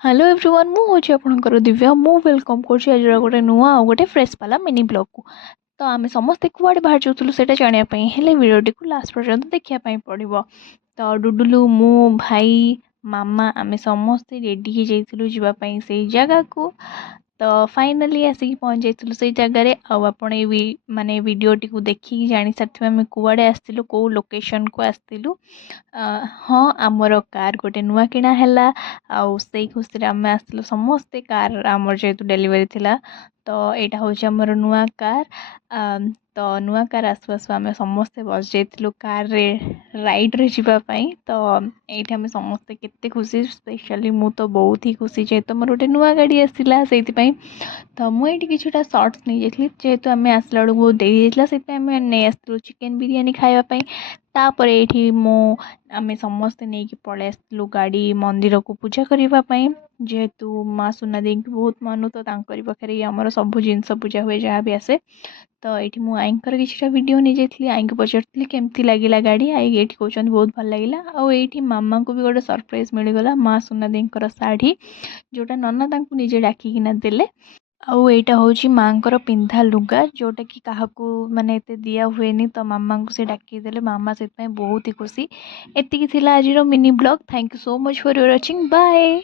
Hello everyone मु होची आपनकर दिव्या मु वेलकम करछि आज गोटे नुआ आ गोटे फ्रेश वाला मिनी ब्लॉग को। तो आमे समस्त कुआडे बाहर जाउथुलु सेटा जानिया पई हेले वीडियोटी को लास्ट पर्यंत देखिया पई पड़िबो। तो डुडुलु मु भाई मामा आमे समस्त रेडी हे जाइथिलु जिबा पई सेई जगह को। तो फाइनली आसिक पहुंच जाइथिलु सेई जगह रे आ आपण ए माने वीडियोटी को देखि जानि साथिबा आमे कुआडे आस्तिलु को लोकेशन को आस्तिलु। हाँ आमर कार गोटे नुआ किणा हैला आउ सेई खुशी रे आमे आस्तिलु समस्ते कार आमर जेतु डेलीवरी थिला। तो एटा होची आमर नुआ कार। तो नुआ कार आसु आसु आमे समस्ते बस जाइथिलु कार रे राइड रे जिबा पई। तो एठी आमे समस्ते केते खुशी स्पेशली मु तो बहुत ही खुशी जेहेतु मोर गोटे नुआ गाड़ी आसिला सेति पई। तो मु एठी किछुटा शॉर्ट्स नै जाइथिलि जेहेतु आमे आसला बेलକୁ बहुत देरी जाइथिला सेति पई आमे नै आस्तिलु चिकेन बिरयानी खाइबा पई। तापर एठी मो आमे समस्ते नेकी पळे आस्तिलु गाड़ी मंदिर को पूजा करिबा पई जेहेतु माँ सुना देवी की बहुत मानु तो तांकरी पाखरे हमर सब जिंस पूजा हुए जहाँ भी आसे। तो एठी मु आईंकर किछटा वीडियो नै जाइथिलि आईं को पचारथिलि केमती लागिला गाड़ी आई एठी कहउछन बहुत भल लागिला। आ एठी मामा को भी गोटे सरप्राइज मिल गला माँ सुना देवीकर साड़ी जोटा नन्ना तांकु निजे डाकिकिना देले। आउ एइटा होची मांकर पिंधा लुगा जोटा कि काहाकू माने एते दिया हुएनी तो मामा को से डाकी देले मामा सेत बहुत ही खुशी। एतिकी थिला आजिरो mini blog. Thank you so much for your watching bye.